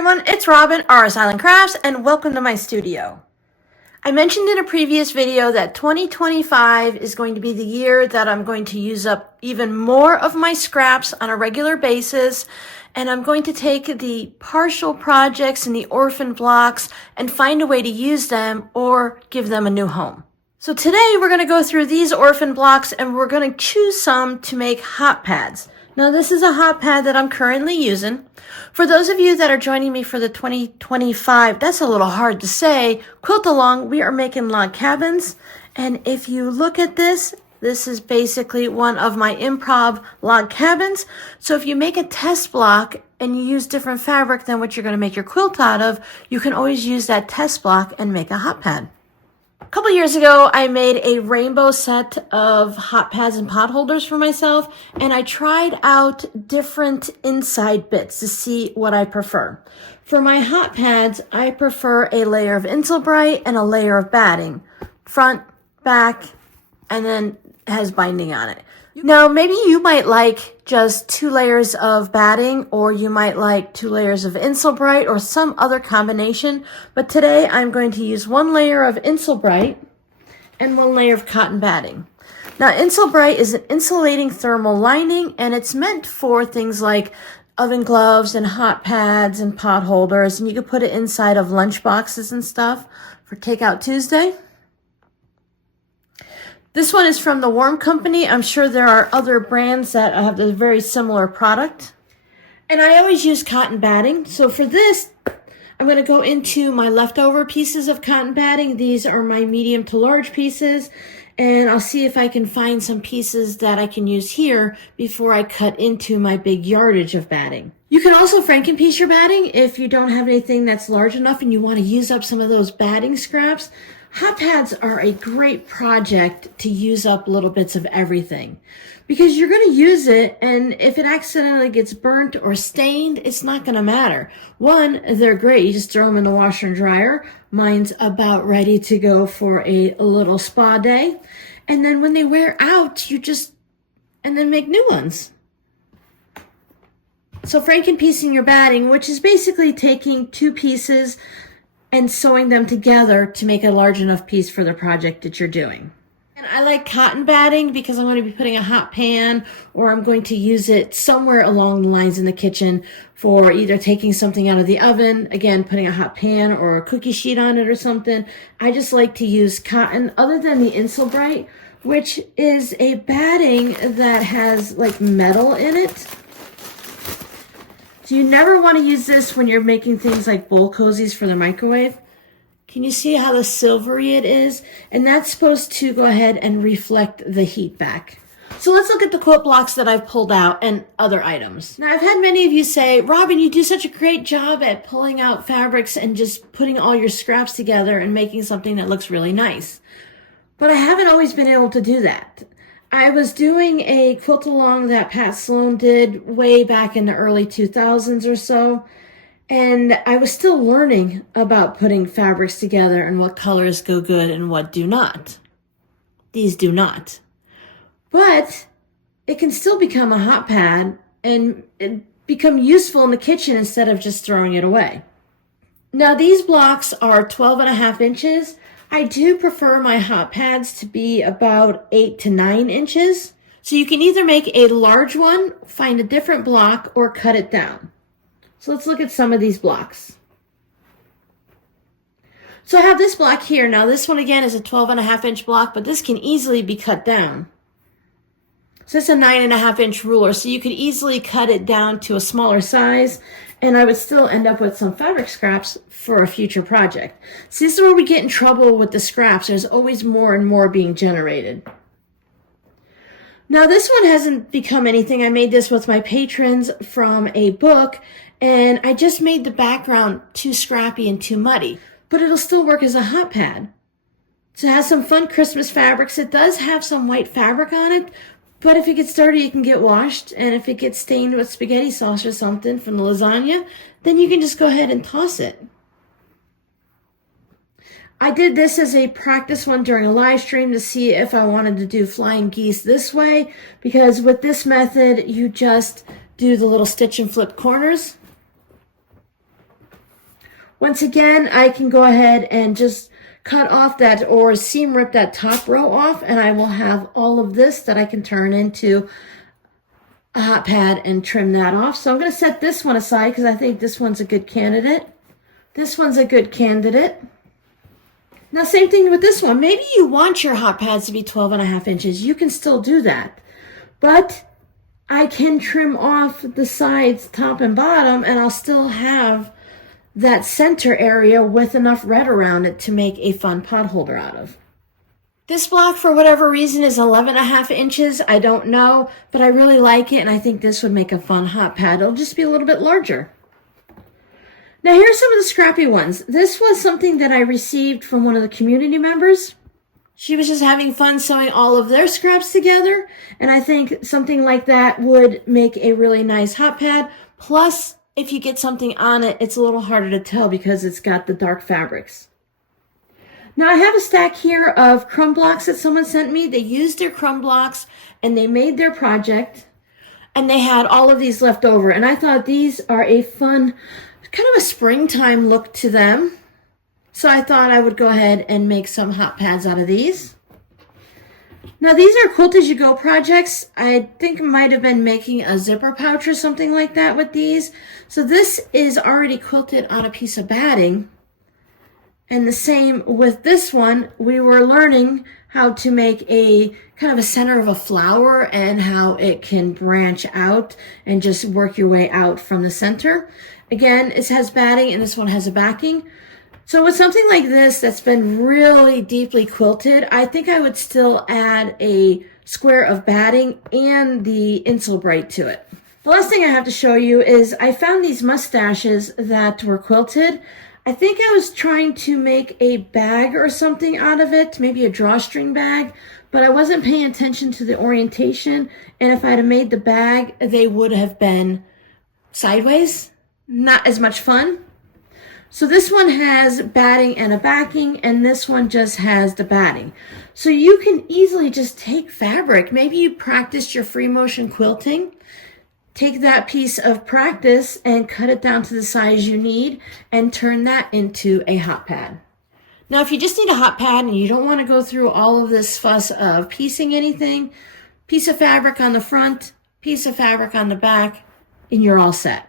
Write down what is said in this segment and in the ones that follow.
everyone, it's Robin, RS Island Crafts, and welcome to my studio. I mentioned in a previous video that 2025 is going to be the year that I'm going to use up even more of my scraps on a regular basis, and I'm going to take the partial projects and the orphan blocks and find a way to use them or give them a new home. So today we're going to go through these orphan blocks and we're going to choose some to make hot pads. Now this is a hot pad that I'm currently using. For those of you that are joining me for the 2025, that's a little hard to say, quilt along, we are making log cabins. And if you look at this, this is basically one of my improv log cabins. So if you make a test block and you use different fabric than what you're going to make your quilt out of, you can always use that test block and make a hot pad. A couple years ago, I made a rainbow set of hot pads and pot holders for myself, and I tried out different inside bits to see what I prefer. For my hot pads, I prefer a layer of Insulbrite and a layer of batting, front, back, and then it has binding on it. Now, maybe you might like just 2 layers of batting, or you might like 2 layers of Insulbrite or some other combination. But today I'm going to use 1 layer of Insulbrite and 1 layer of cotton batting. Now, Insulbrite is an insulating thermal lining, and it's meant for things like oven gloves and hot pads and pot holders. And you can put it inside of lunch boxes and stuff for Takeout Tuesday. This one is from the Warm Company. I'm sure there are other brands that have a very similar product. And I always use cotton batting. So for this, I'm going to go into my leftover pieces of cotton batting. These are my medium to large pieces. And I'll see if I can find some pieces that I can use here before I cut into my big yardage of batting. You can also Frankenpiece your batting if you don't have anything that's large enough and you want to use up some of those batting scraps. Hot pads are a great project to use up little bits of everything because you're going to use it, and if it accidentally gets burnt or stained, it's not going to matter. One, they're great. You just throw them in the washer and dryer. Mine's about ready to go for a little spa day. And then when they wear out, and then make new ones. So Frankenpiecing your batting, which is basically taking 2 pieces and sewing them together to make a large enough piece for the project that you're doing. And I like cotton batting because I'm going to be putting a hot pan, or I'm going to use it somewhere along the lines in the kitchen for either taking something out of the oven, again, putting a hot pan or a cookie sheet on it or something. I just like to use cotton other than the Insulbrite, which is a batting that has like metal in it. So you never want to use this when you're making things like bowl cozies for the microwave. Can you see how the silvery it is? And that's supposed to go ahead and reflect the heat back. So let's look at the quilt blocks that I've pulled out and other items. Now, I've had many of you say, Robin, you do such a great job at pulling out fabrics and just putting all your scraps together and making something that looks really nice. But I haven't always been able to do that. I was doing a quilt along that Pat Sloan did way back in the early 2000s or so, and I was still learning about putting fabrics together and what colors go good and what do not. These do not. But it can still become a hot pad and become useful in the kitchen instead of just throwing it away. Now these blocks are 12.5 inches. I do prefer my hot pads to be about 8 to 9 inches. So you can either make a large one, find a different block, or cut it down. So let's look at some of these blocks. So I have this block here. Now this one again is a 12.5 inch block, but this can easily be cut down. So it's a 9.5 inch ruler, so you could easily cut it down to a smaller size, and I would still end up with some fabric scraps for a future project. See, this is where we get in trouble with the scraps. There's always more and more being generated. Now this one hasn't become anything. I made this with my patrons from a book, and I just made the background too scrappy and too muddy, but it'll still work as a hot pad. So it has some fun Christmas fabrics. It does have some white fabric on it, but if it gets dirty, it can get washed. And if it gets stained with spaghetti sauce or something from the lasagna, then you can just go ahead and toss it. I did this as a practice one during a live stream to see if I wanted to do flying geese this way, because with this method, you just do the little stitch and flip corners. Once again, I can go ahead and just cut off that or seam rip that top row off, and I will have all of this that I can turn into a hot pad and trim that off. So I'm going to set this one aside because I think this one's a good candidate. This one's a good candidate. Now, same thing with this one. Maybe you want your hot pads to be 12.5 inches. You can still do that. But I can trim off the sides, top and bottom, and I'll still have that center area with enough red around it to make a fun pot holder out of. This block, for whatever reason, is 11.5 inches. I don't know, but I really like it, and I think this would make a fun hot pad. It'll just be a little bit larger. Now, here's some of the scrappy ones. This was something that I received from one of the community members. She was just having fun sewing all of their scraps together, and I think something like that would make a really nice hot pad. Plus, if you get something on it, it's a little harder to tell because it's got the dark fabrics. Now, I have a stack here of crumb blocks that someone sent me. They used their crumb blocks, and they made their project, and they had all of these left over, and I thought these are a fun kind of a springtime look to them. So I thought I would go ahead and make some hot pads out of these. Now these are Quilt As You Go projects. I think I might have been making a zipper pouch or something like that with these. So this is already quilted on a piece of batting. And the same with this one. We were learning how to make a kind of a center of a flower and how it can branch out and just work your way out from the center. Again, it has batting and this one has a backing. So with something like this that's been really deeply quilted, I think I would still add a square of batting and the Insulbright to it. The last thing I have to show you is I found these mustaches that were quilted. I think I was trying to make a bag or something out of it, maybe a drawstring bag, but I wasn't paying attention to the orientation. And if I had made the bag, they would have been sideways. Not as much fun. So this one has batting and a backing, and this one just has the batting. So you can easily just take fabric. Maybe you practiced your free motion quilting. Take that piece of practice and cut it down to the size you need and turn that into a hot pad. Now, if you just need a hot pad and you don't want to go through all of this fuss of piecing anything, piece of fabric on the front, piece of fabric on the back, and you're all set.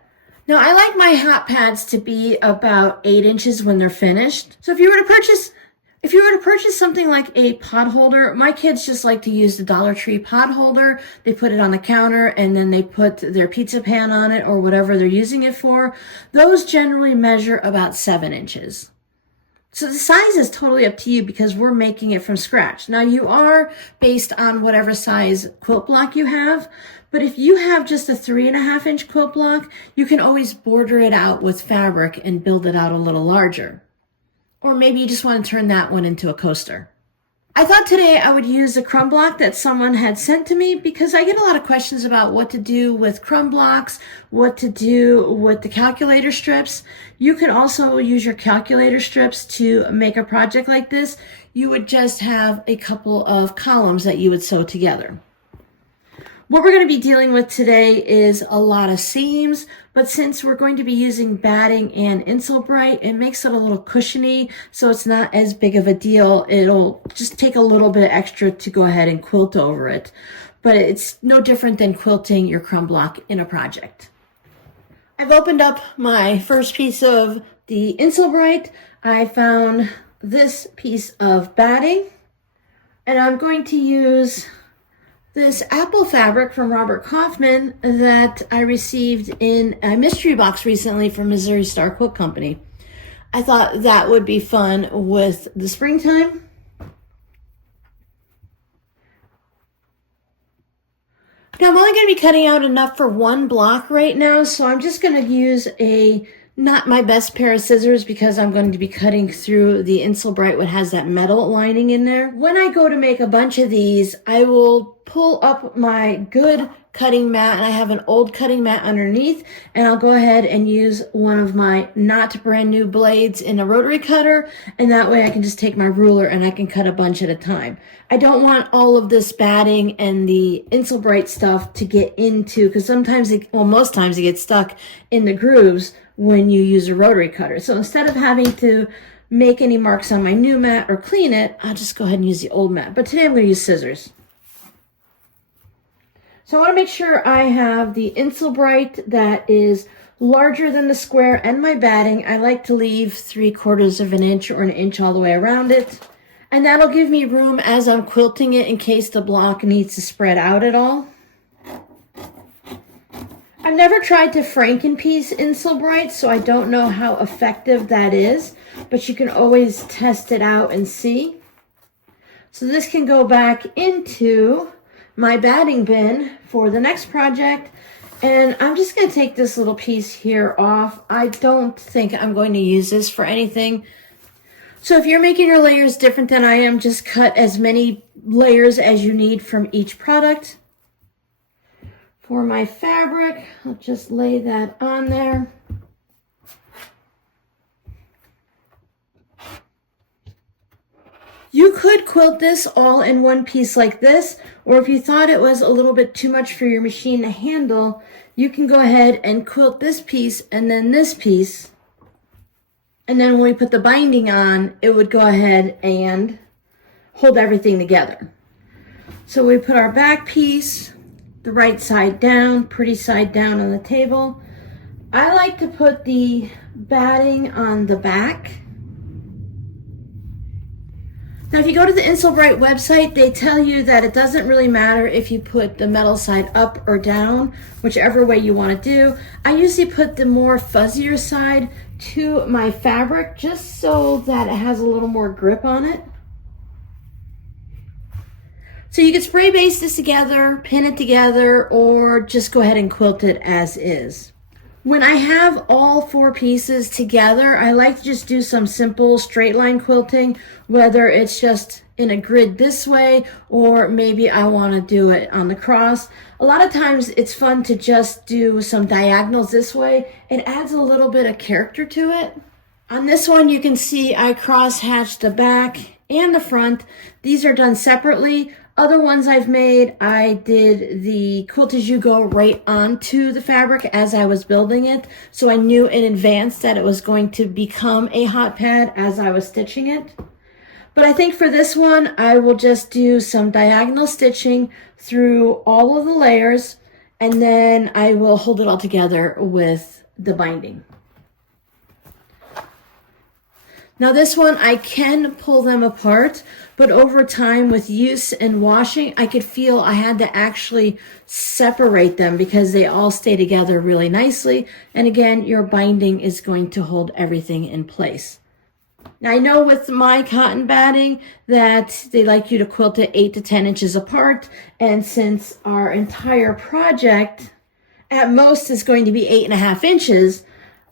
Now, I like my hot pads to be about 8 inches when they're finished. So if you were to purchase something like a pot holder, my kids just like to use the Dollar Tree pot holder. They put it on the counter and then they put their pizza pan on it or whatever they're using it for. Those generally measure about 7 inches. So the size is totally up to you because we're making it from scratch. Now you are based on whatever size quilt block you have, but if you have just a 3.5 inch quilt block, you can always border it out with fabric and build it out a little larger. Or maybe you just want to turn that one into a coaster. I thought today I would use a crumb block that someone had sent to me because I get a lot of questions about what to do with crumb blocks, what to do with the calculator strips. You can also use your calculator strips to make a project like this. You would just have a couple of columns that you would sew together. What we're going to be dealing with today is a lot of seams, but since we're going to be using batting and Insulbright, it makes it a little cushiony, so it's not as big of a deal. It'll just take a little bit extra to go ahead and quilt over it, but it's no different than quilting your crumb block in a project. I've opened up my first piece of the Insulbright. I found this piece of batting, and I'm going to use this apple fabric from Robert Kaufman that I received in a mystery box recently from Missouri Star Quilt Company. I thought that would be fun with the springtime. Now I'm only going to be cutting out enough for one block right now, so I'm just going to use not my best pair of scissors because I'm going to be cutting through the Insulbright, which has that metal lining in there. When I go to make a bunch of these, I will pull up my good cutting mat, and I have an old cutting mat underneath, and I'll go ahead and use one of my not brand new blades in a rotary cutter, and that way I can just take my ruler and I can cut a bunch at a time. I don't want all of this batting and the Insulbright stuff to get into, because most times it gets stuck in the grooves when you use a rotary cutter. So instead of having to make any marks on my new mat or clean it, I'll just go ahead and use the old mat. But today I'm going to use scissors. So I want to make sure I have the Insulbright that is larger than the square and my batting. I like to leave 3/4 of an inch or an inch all the way around it. And that'll give me room as I'm quilting it in case the block needs to spread out at all. I've never tried to Frankenpiece Insulbright, so I don't know how effective that is, but you can always test it out and see. So this can go back into my batting bin for the next project. And I'm just going to take this little piece here off. I don't think I'm going to use this for anything. So if you're making your layers different than I am, just cut as many layers as you need from each product. For my fabric, I'll just lay that on there. You could quilt this all in one piece like this, or if you thought it was a little bit too much for your machine to handle, you can go ahead and quilt this piece and then this piece. And then when we put the binding on, it would go ahead and hold everything together. So we put our back piece, the right side down, pretty side down on the table. I like to put the batting on the back. Now, if you go to the Insulbright website, they tell you that it doesn't really matter if you put the metal side up or down, whichever way you want to do. I usually put the more fuzzier side to my fabric just so that it has a little more grip on it. So you can spray base this together, pin it together, or just go ahead and quilt it as is. When I have all 4 pieces together, I like to just do some simple straight line quilting, whether it's just in a grid this way, or maybe I want to do it on the cross. A lot of times it's fun to just do some diagonals this way. It adds a little bit of character to it. On this one, you can see I cross hatched the back and the front. These are done separately. Other ones I've made, I did the quilt as you go right onto the fabric as I was building it. So I knew in advance that it was going to become a hot pad as I was stitching it. But I think for this one, I will just do some diagonal stitching through all of the layers, and then I will hold it all together with the binding. Now this one, I can pull them apart, but over time with use and washing, I could feel I had to actually separate them because they all stay together really nicely. And again, your binding is going to hold everything in place. Now I know with my cotton batting that they like you to quilt it 8 to 10 inches apart. And since our entire project at most is going to be 8.5 inches,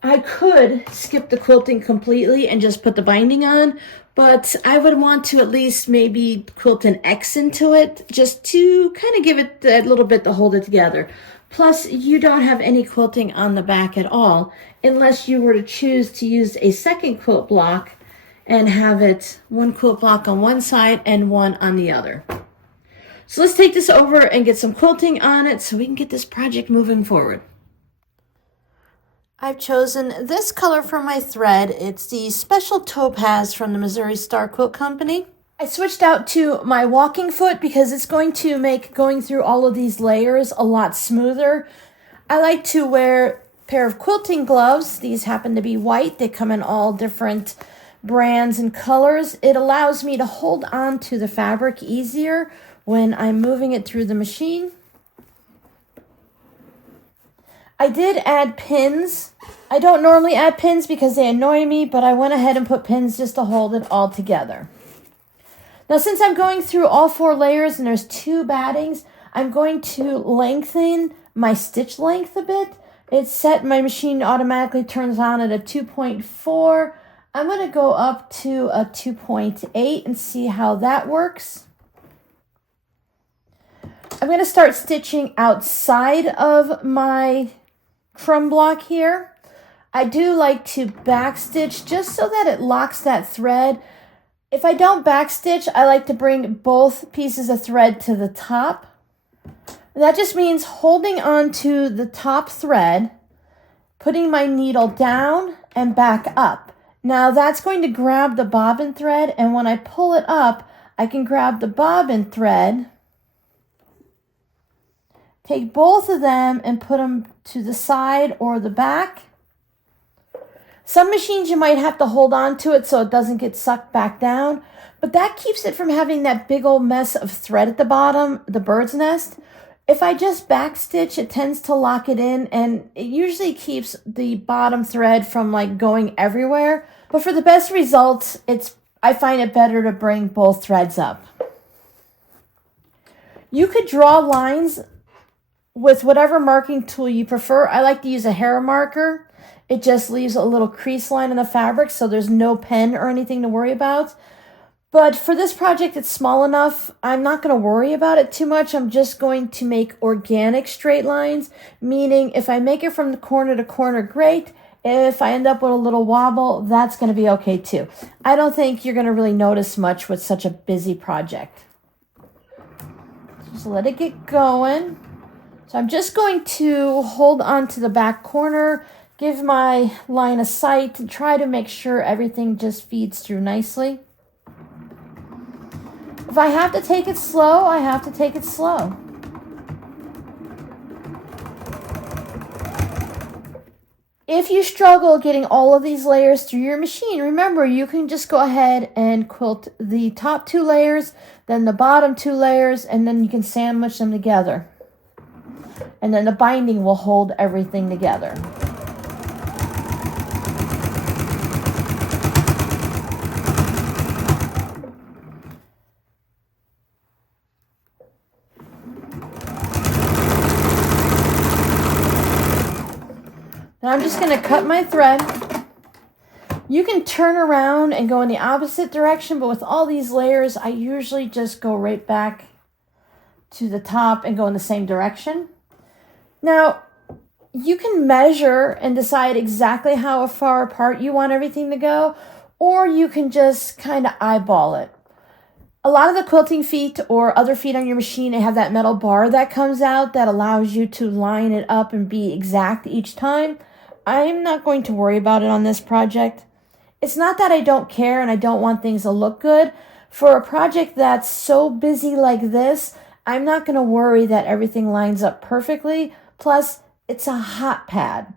I could skip the quilting completely and just put the binding on, but I would want to at least maybe quilt an X into it just to kind of give it a little bit to hold it together. Plus, you don't have any quilting on the back at all unless you were to choose to use a second quilt block and have it one quilt block on one side and one on the other. So let's take this over and get some quilting on it so we can get this project moving forward. I've chosen this color for my thread. It's the Special Topaz from the Missouri Star Quilt Company. I switched out to my walking foot because it's going to make going through all of these layers a lot smoother. I like to wear a pair of quilting gloves. These happen to be white. They come in all different brands and colors. It allows me to hold on to the fabric easier when I'm moving it through the machine. I did add pins. I don't normally add pins because they annoy me, but I went ahead and put pins just to hold it all together. Now, since I'm going through all 4 layers and there's 2 battings, I'm going to lengthen my stitch length a bit. It's set, my machine automatically turns on at a 2.4. I'm going to go up to a 2.8 and see how that works. I'm going to start stitching outside of my crumb block here. I do like to backstitch just so that it locks that thread. If I don't backstitch, I like to bring both pieces of thread to the top. That just means holding on to the top thread putting my needle down and back up. Now that's going to grab the bobbin thread, and when I pull it up, I can grab the bobbin thread, take both of them and put them to the side or the back. Some machines you might have to hold on to it so it doesn't get sucked back down, but that keeps it from having that big old mess of thread at the bottom, the bird's nest. If I just backstitch, it tends to lock it in, and it usually keeps the bottom thread from like going everywhere. But for the best results, I find it better to bring both threads up. You could draw lines with whatever marking tool you prefer. I like to use a hair marker. It just leaves a little crease line in the fabric, so there's no pen or anything to worry about. But for this project, it's small enough. I'm not going to worry about it too much. I'm just going to make organic straight lines, meaning if I make it from the corner to corner, great. If I end up with a little wobble, that's going to be okay too. I don't think you're going to really notice much with such a busy project. Just let it get going. So I'm just going to hold on to the back corner, give my line of sight, and try to make sure everything just feeds through nicely. If I have to take it slow, I have to take it slow. If you struggle getting all of these layers through your machine, remember you can just go ahead and quilt the top 2 layers, then the bottom 2 layers, and then you can sandwich them together. And then the binding will hold everything together. Now I'm just going to cut my thread. You can turn around and go in the opposite direction, but with all these layers, I usually just go right back to the top and go in the same direction. Now, you can measure and decide exactly how far apart you want everything to go, or you can just kind of eyeball it. A lot of the quilting feet or other feet on your machine, they have that metal bar that comes out that allows you to line it up and be exact each time. I'm not going to worry about it on this project. It's not that I don't care and I don't want things to look good. For a project that's so busy like this, I'm not going to worry that everything lines up perfectly. Plus, it's a hot pad.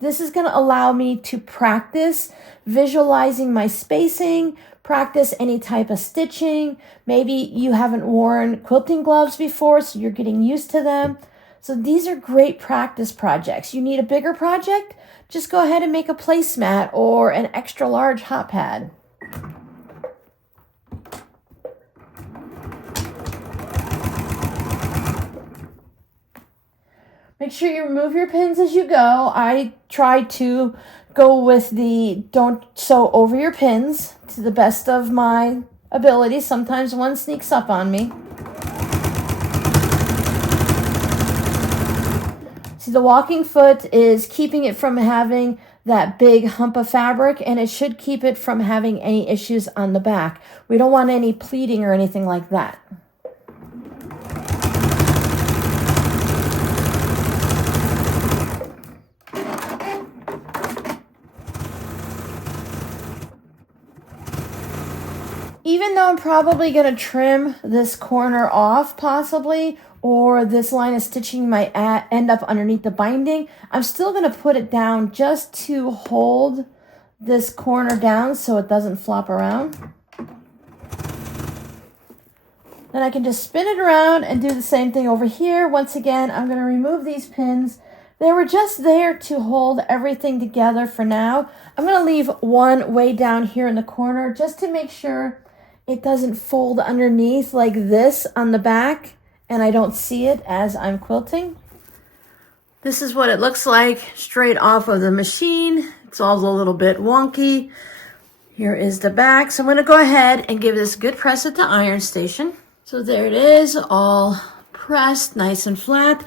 This is going to allow me to practice visualizing my spacing, practice any type of stitching. Maybe you haven't worn quilting gloves before, so you're getting used to them. So these are great practice projects. You need a bigger project? Just go ahead and make a placemat or an extra large hot pad. Make sure you remove your pins as you go. I try to go with the don't sew over your pins to the best of my ability. Sometimes one sneaks up on me. See, the walking foot is keeping it from having that big hump of fabric, and it should keep it from having any issues on the back. We don't want any pleating or anything like that. Even though I'm probably going to trim this corner off possibly, or this line of stitching might end up underneath the binding, I'm still going to put it down just to hold this corner down so it doesn't flop around. Then I can just spin it around and do the same thing over here. Once again, I'm going to remove these pins. They were just there to hold everything together for now. I'm going to leave one way down here in the corner just to make sure it doesn't fold underneath like this on the back and I don't see it as I'm quilting. This is what it looks like straight off of the machine. It's all a little bit wonky. Here is the back. So I'm going to go ahead and give this a good press at the iron station. So there it is, all pressed, nice and flat.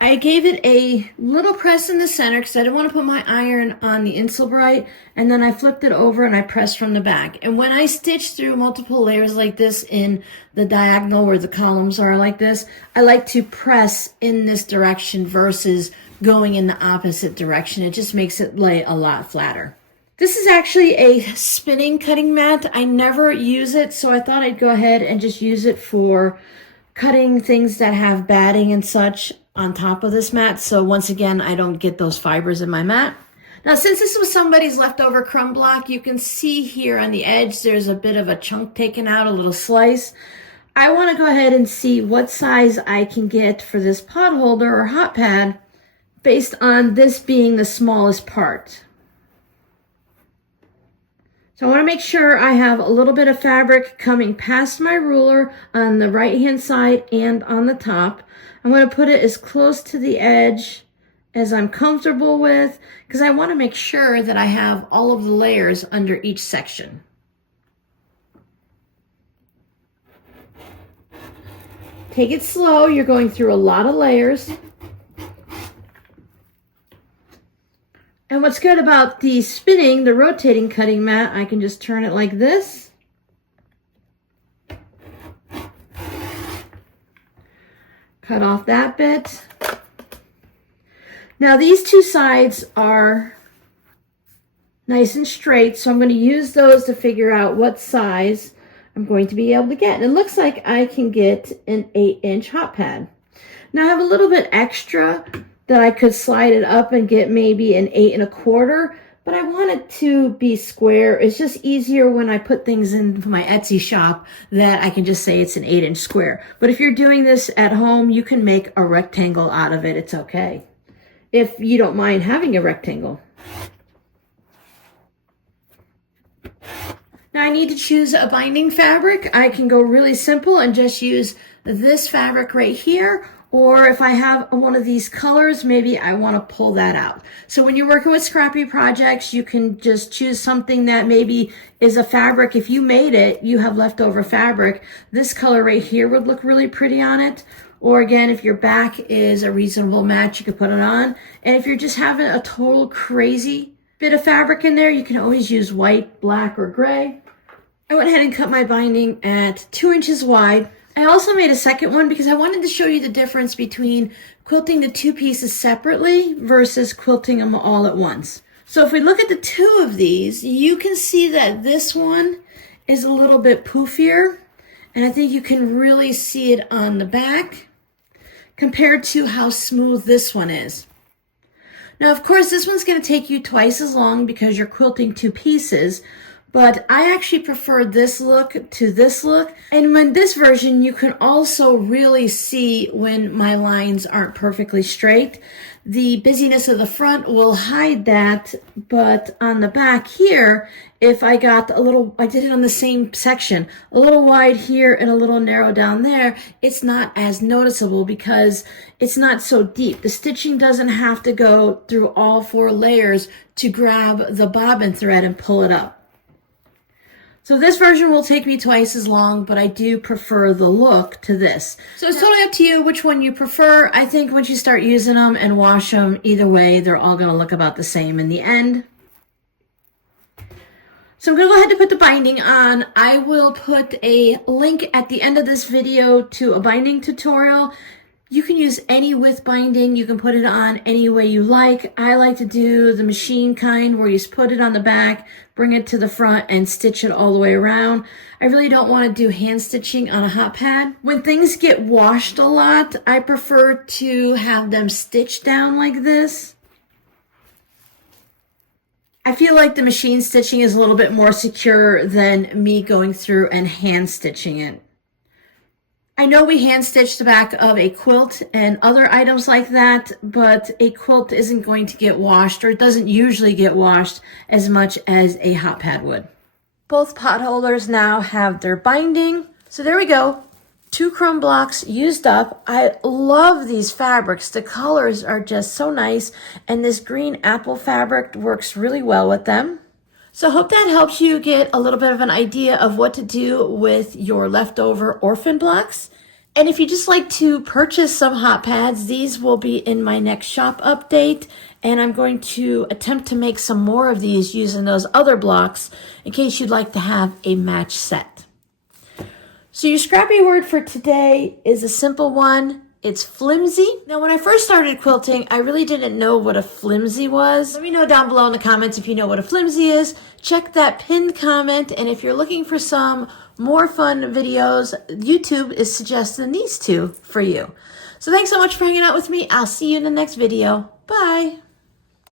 I gave it a little press in the center because I didn't want to put my iron on the insole bright, and then I flipped it over and I pressed from the back. And when I stitch through multiple layers like this in the diagonal where the columns are like this, I like to press in this direction versus going in the opposite direction. It just makes it lay a lot flatter. This is actually a spinning cutting mat. I never use it, so I thought I'd go ahead and just use it for cutting things that have batting and such on top of this mat. So once again, I don't get those fibers in my mat. Now, since this was somebody's leftover crumb block, you can see here on the edge, there's a bit of a chunk taken out, a little slice. I want to go ahead and see what size I can get for this pot holder or hot pad based on this being the smallest part. So I want to make sure I have a little bit of fabric coming past my ruler on the right hand side and on the top. I'm going to put it as close to the edge as I'm comfortable with, because I want to make sure that I have all of the layers under each section. Take it slow, you're going through a lot of layers. And what's good about the spinning, the rotating cutting mat, I can just turn it like this. Cut off that bit. Now these two sides are nice and straight, so I'm going to use those to figure out what size I'm going to be able to get. And it looks like I can get an 8-inch hot pad. Now I have a little bit extra that I could slide it up and get maybe an 8 1/4, but I want it to be square. It's just easier when I put things in my Etsy shop that I can just say it's an 8-inch square. But if you're doing this at home, you can make a rectangle out of it. It's okay, if you don't mind having a rectangle. Now I need to choose a binding fabric. I can go really simple and just use this fabric right here. Or if I have one of these colors, maybe I want to pull that out. So when you're working with scrappy projects, you can just choose something that maybe is a fabric. If you made it, you have leftover fabric. This color right here would look really pretty on it. Or again, if your back is a reasonable match, you could put it on. And if you're just having a total crazy bit of fabric in there, you can always use white, black, or gray. I went ahead and cut my binding at 2 inches wide. I also made a second one because I wanted to show you the difference between quilting the two pieces separately versus quilting them all at once. So if we look at the two of these, you can see that this one is a little bit poofier, and I think you can really see it on the back compared to how smooth this one is. Now, of course, this one's going to take you twice as long because you're quilting two pieces, but I actually prefer this look to this look. And when this version, you can also really see when my lines aren't perfectly straight. The busyness of the front will hide that, but on the back here, if I got a little, I did it on the same section, a little wide here and a little narrow down there, it's not as noticeable because it's not so deep. The stitching doesn't have to go through all 4 layers to grab the bobbin thread and pull it up. So this version will take me twice as long, but I do prefer the look to this. So it's totally up to you which one you prefer. I think once you start using them and wash them, either way, they're all going to look about the same in the end. So I'm going to go ahead and put the binding on. I will put a link at the end of this video to a binding tutorial. You can use any width binding. You can put it on any way you like. I like to do the machine kind where you just put it on the back, bring it to the front, and stitch it all the way around. I really don't want to do hand stitching on a hot pad. When things get washed a lot, I prefer to have them stitched down like this. I feel like the machine stitching is a little bit more secure than me going through and hand stitching it. I know we hand stitch the back of a quilt and other items like that, but a quilt isn't going to get washed, or it doesn't usually get washed as much as a hot pad would. Both pot holders now have their binding. So there we go. 2 crumb blocks used up. I love these fabrics. The colors are just so nice, and this green apple fabric works really well with them. So I hope that helps you get a little bit of an idea of what to do with your leftover orphan blocks. And if you just like to purchase some hot pads, these will be in my next shop update. And I'm going to attempt to make some more of these using those other blocks in case you'd like to have a match set. So your scrappy word for today is a simple one. It's flimsy. Now, when I first started quilting, I really didn't know what a flimsy was. Let me know down below in the comments if you know what a flimsy is. Check that pinned comment, and if you're looking for some more fun videos, YouTube is suggesting these two for you. So thanks so much for hanging out with me. I'll see you in the next video. Bye.